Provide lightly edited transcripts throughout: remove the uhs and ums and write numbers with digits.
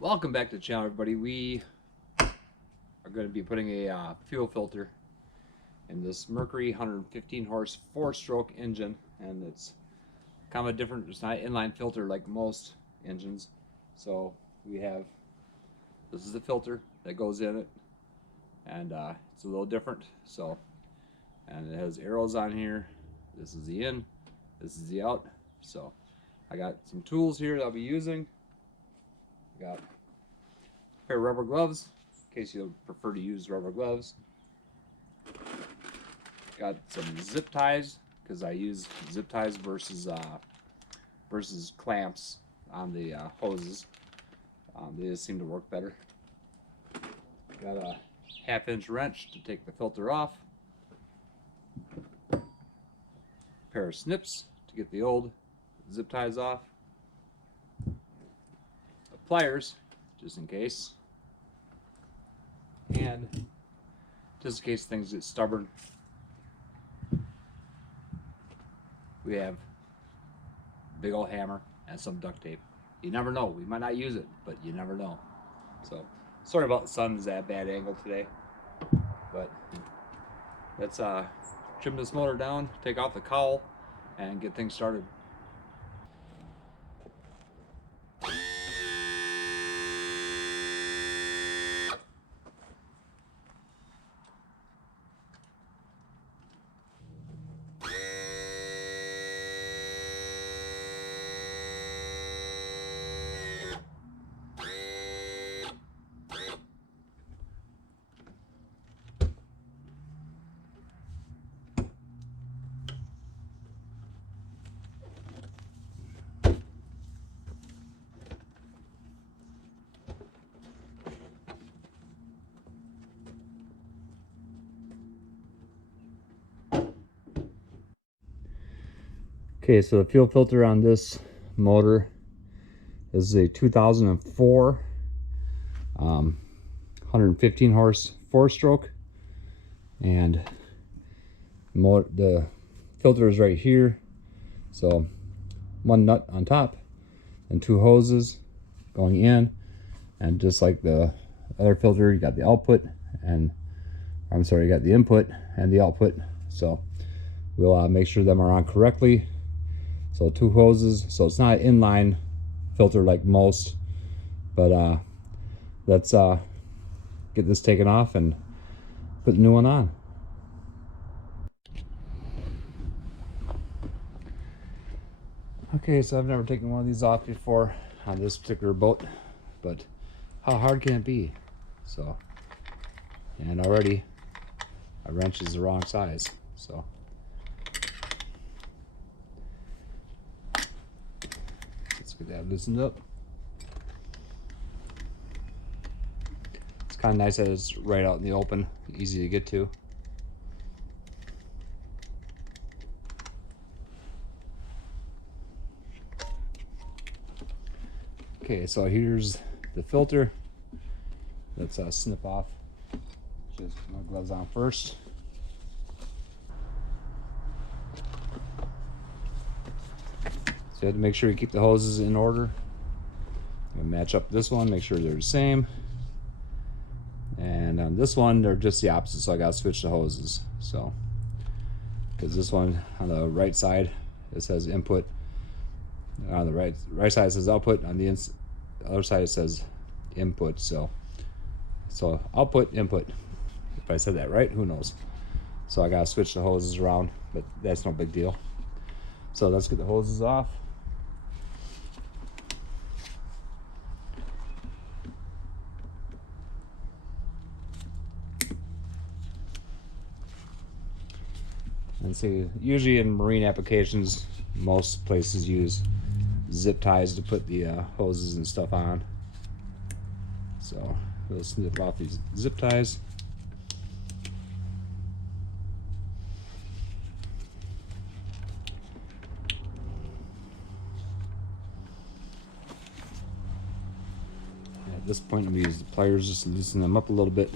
Welcome back to the channel, everybody. We are going to be putting a fuel filter in this Mercury 115 horse 4-stroke engine, and it's kind of a different, it's not an inline filter like most engines. So this is the filter that goes in it, and it's a little different. And it has arrows on here. This is the in, this is the out. So I got some tools here that I'll be using. Got a pair of rubber gloves in case you prefer to use rubber gloves. Got some zip ties because I use zip ties versus clamps on the hoses. They just seem to work better. Got a 1/2-inch wrench to take the filter off. A pair of snips to get the old zip ties off. Pliers just in case, and just in case things get stubborn, we have a big old hammer and some duct tape. You never know, we might not use it, but you never know. So sorry about the sun's at a bad angle today, but let's trim this motor down, take off the cowl, and get things started. Okay, so the fuel filter on this motor is a 2004 115 horse 4-stroke, and the filter is right here. So one nut on top and 2 hoses going in, and just like the other filter, you got the output and you got the input and the output. So we'll make sure them are on correctly. So 2 hoses, so it's not an inline filter like most, but let's get this taken off and put the new one on. Okay, so I've never taken one of these off before on this particular boat, but how hard can it be? So, and already a wrench is the wrong size, so let's get that loosened up. It's kind of nice that it's right out in the open, easy to get to. Okay, so here's the filter. Let's snip off. Just put my gloves on first. So you have to make sure you keep the hoses in order. I'm gonna match up this one, make sure they're the same. And on this one, they're just the opposite, so I gotta switch the hoses. So, because this one on the right side, it says input. On the right side it says output. On the other side it says input. So output, input. If I said that right, who knows? So I gotta switch the hoses around, but that's no big deal. So let's get the hoses off. And see, usually in marine applications, most places use zip ties to put the hoses and stuff on. So we'll snip off these zip ties. And at this point, I'm going to use the pliers just to loosen them up a little bit.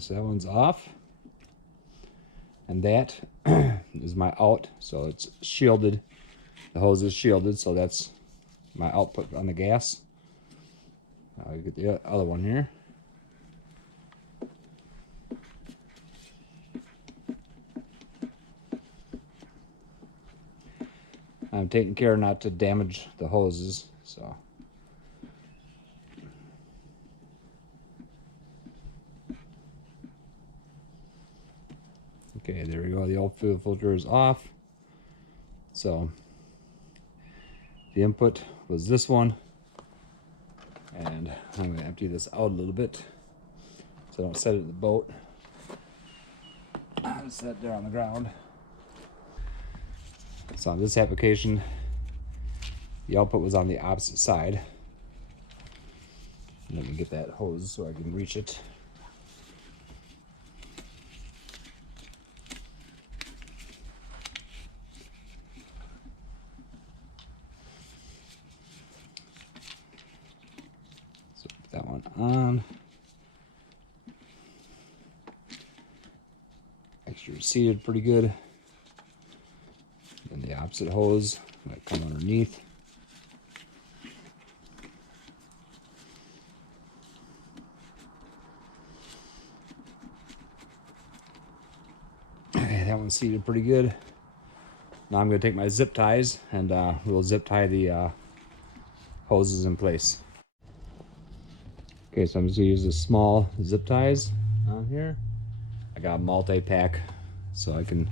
so that one's off. And that is my out, so it's shielded. The hose is shielded, so that's my output on the gas. I'll get the other one here. I'm taking care not to damage the hoses, so. Okay, there we go. The old fuel filter is off. So the input was this one, and I'm going to empty this out a little bit so I don't set it in the boat. I'll set it there on the ground. So on this application, the output was on the opposite side. Let me get that hose so I can reach it. So put that one on. Extra seated pretty good. Then the opposite hose might come underneath. Okay, that one's seated pretty good. Now I'm going to take my zip ties and we'll zip tie the hoses in place. Okay, so I'm just going to use the small zip ties on here. I got a multi-pack so I can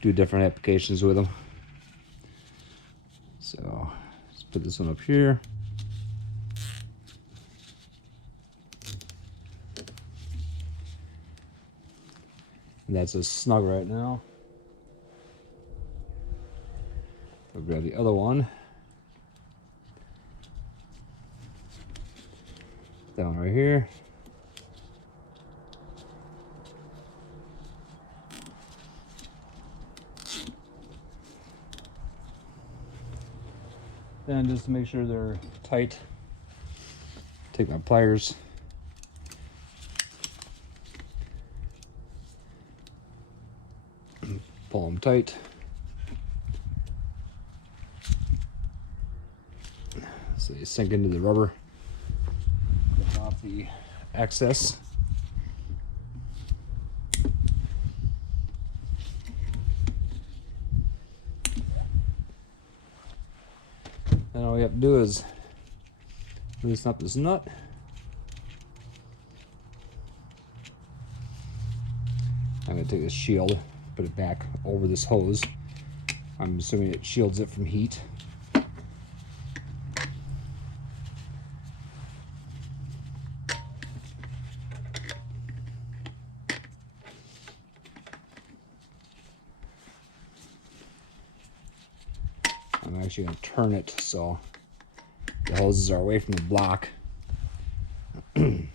do different applications with them. So let's put this one up here. And that's as snug right now. I'll grab the other one. That one right here. Then just to make sure they're tight, take my pliers. Pull them tight. So you sink into the rubber. Get off the excess. Then all we have to do is loosen up this nut. I'm going to take this shield, put it back over this hose. I'm assuming it shields it from heat. I'm actually going to turn it so the hoses are away from the block. Put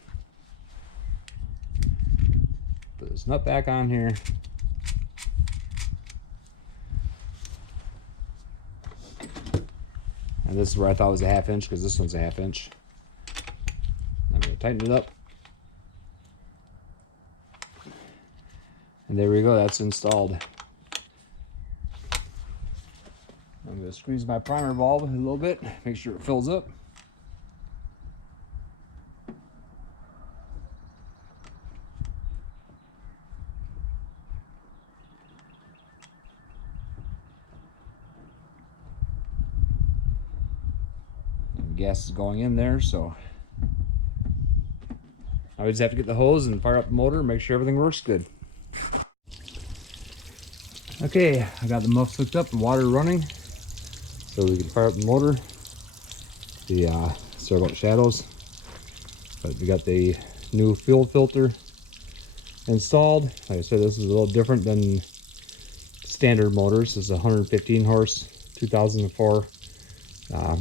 this nut back on here. And this is where I thought was a 1/2 inch because this one's a 1/2 inch. I'm going to tighten it up. And there we go, that's installed. I'm going to squeeze my primer valve a little bit, make sure it fills up. And gas is going in there, so I just have to get the hose and fire up the motor and make sure everything works good. Okay, I got the muffs hooked up and water running, so we can fire up the motor. Sorry about shadows, but we got the new fuel filter installed. Like I said, this is a little different than standard motors. This is a 115 horse 2004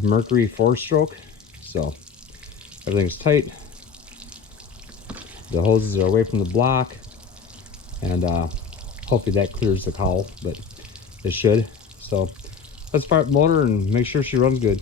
Mercury 4-stroke, so everything's tight. The hoses are away from the block, and hopefully that clears the cowl, but it should. So let's fire up the motor and make sure she runs good.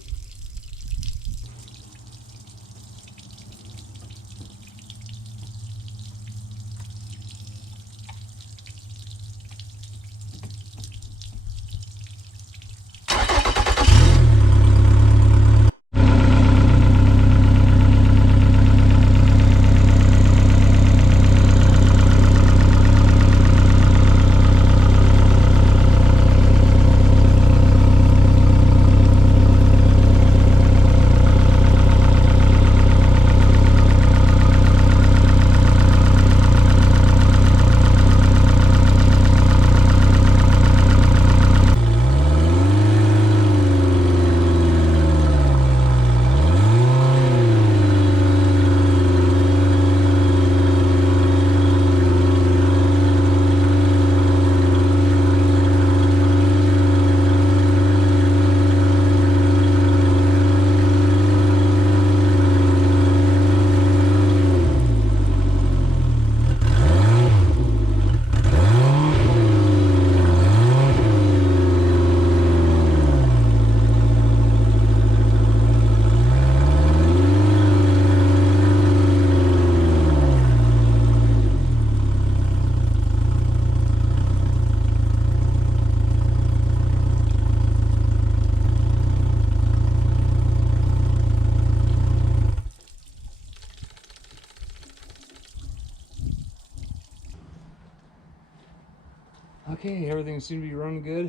Okay, everything seems to be running good.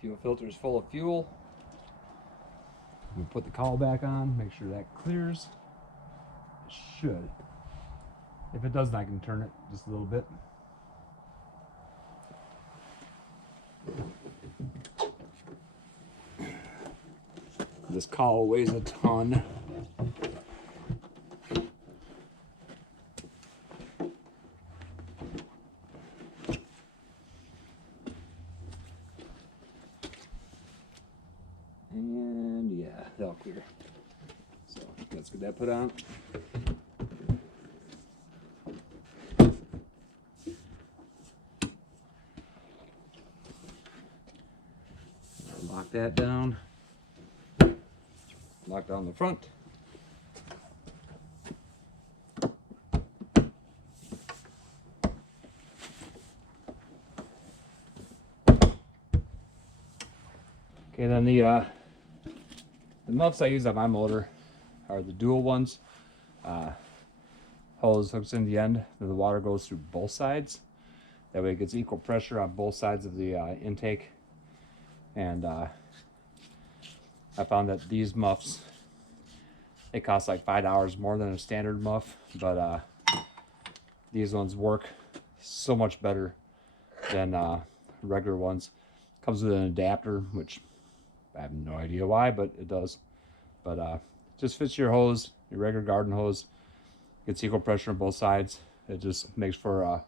Fuel filter is full of fuel. We put the cowl back on, make sure that clears. It should. If it doesn't, I can turn it just a little bit. This cowl weighs a ton. And yeah, that'll clear. So let's get that put on. Lock that down. Lock down the front. Okay, then the muffs I use on my motor are the dual ones. Hose hooks in the end, then the water goes through both sides. That way it gets equal pressure on both sides of the intake. And I found that these muffs, they cost like $5 more than a standard muff, but these ones work so much better than regular ones. Comes with an adapter, which I have no idea why, but it does. But just fits your hose, your regular garden hose. Gets equal pressure on both sides. It just makes for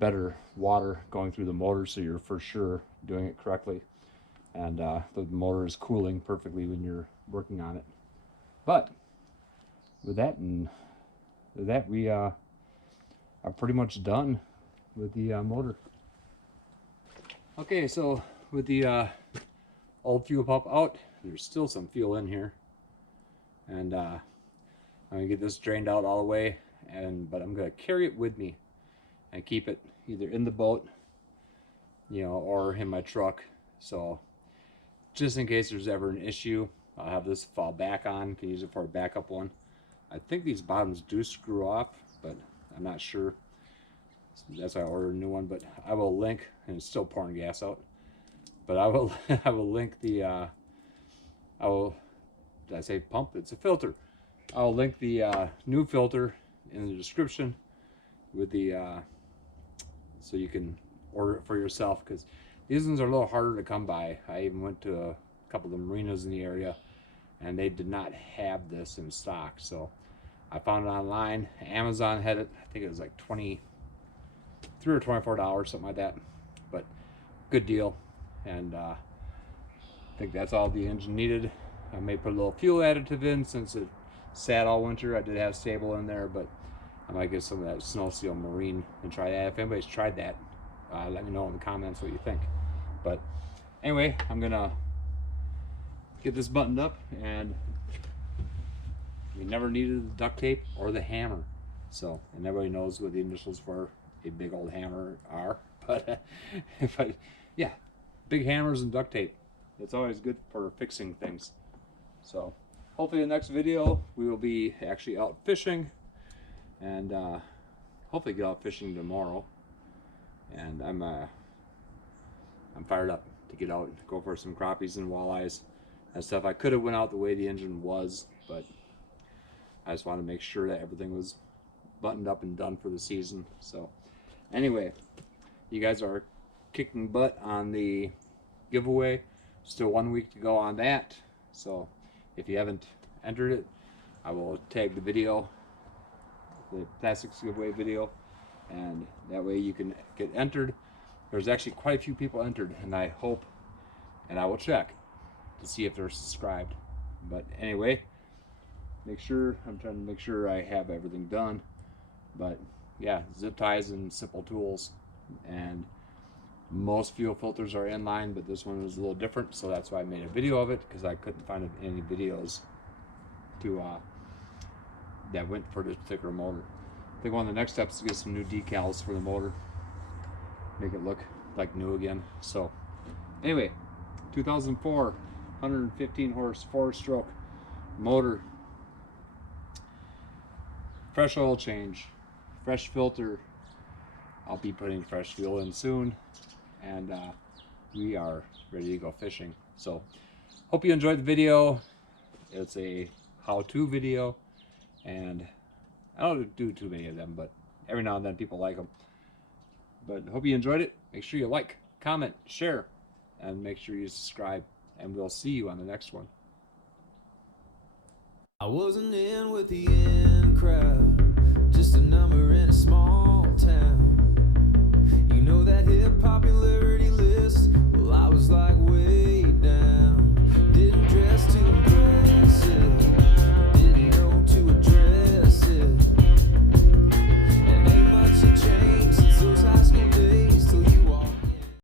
better water going through the motor, so you're for sure doing it correctly. And the motor is cooling perfectly when you're working on it. But with that we are pretty much done with the motor. Okay, so with the old fuel pump out, there's still some fuel in here, and I'm gonna get this drained out all the way, but I'm gonna carry it with me and keep it either in the boat, you know, or in my truck. So just in case there's ever an issue, I'll have this fall back on. Can use it for a backup one. I think these bottoms do screw off, but I'm not sure. That's why I ordered a new one. But I will link, and it's still pouring gas out. But I will I will link the did I say pump? It's a filter. I'll link the new filter in the description with the so you can order it for yourself, because these ones are a little harder to come by. I even went to a couple of the marinas in the area, and they did not have this in stock. So I found it online. Amazon had it. I think it was like $23 or $24, something like that. But good deal. And I think that's all the engine needed. I may put a little fuel additive in since it sat all winter. I did have stable in there, but I might get some of that Snow Seal Marine and try that. If anybody's tried that, let me know in the comments what you think. But anyway, I'm gonna get this buttoned up, and we never needed the duct tape or the hammer. So, and everybody knows what the initials for a big old hammer are. But yeah, big hammers and duct tape. It's always good for fixing things. So hopefully the next video we will be actually out fishing, and hopefully get out fishing tomorrow. And I'm fired up to get out and go for some crappies and walleyes and stuff. I could have went out the way the engine was, but I just wanted to make sure that everything was buttoned up and done for the season. So anyway, you guys are kicking butt on the giveaway. Still 1 week to go on that. So if you haven't entered it, I will tag the video, the plastics giveaway video, and that way you can get entered. There's actually quite a few people entered, and I hope, and I will check to see if they're subscribed. But anyway, I'm trying to make sure I have everything done. But yeah, zip ties and simple tools, and most fuel filters are inline, but this one was a little different, so that's why I made a video of it, because I couldn't find any videos to that went for this particular motor. I think one of the next steps is to get some new decals for the motor, make it look like new again. So anyway, 2004 115 horse 4-stroke motor, fresh oil change, fresh filter, I'll be putting fresh fuel in soon, and we are ready to go fishing. So hope you enjoyed the video. It's a how-to video, and I don't do too many of them, but every now and then people like them. But hope you enjoyed it. Make sure you like, comment, share, and make sure you subscribe, and we'll see you on the next one. I wasn't in with the in crowd, just a number in a small town. You know that hip popularity list? Well, I was like way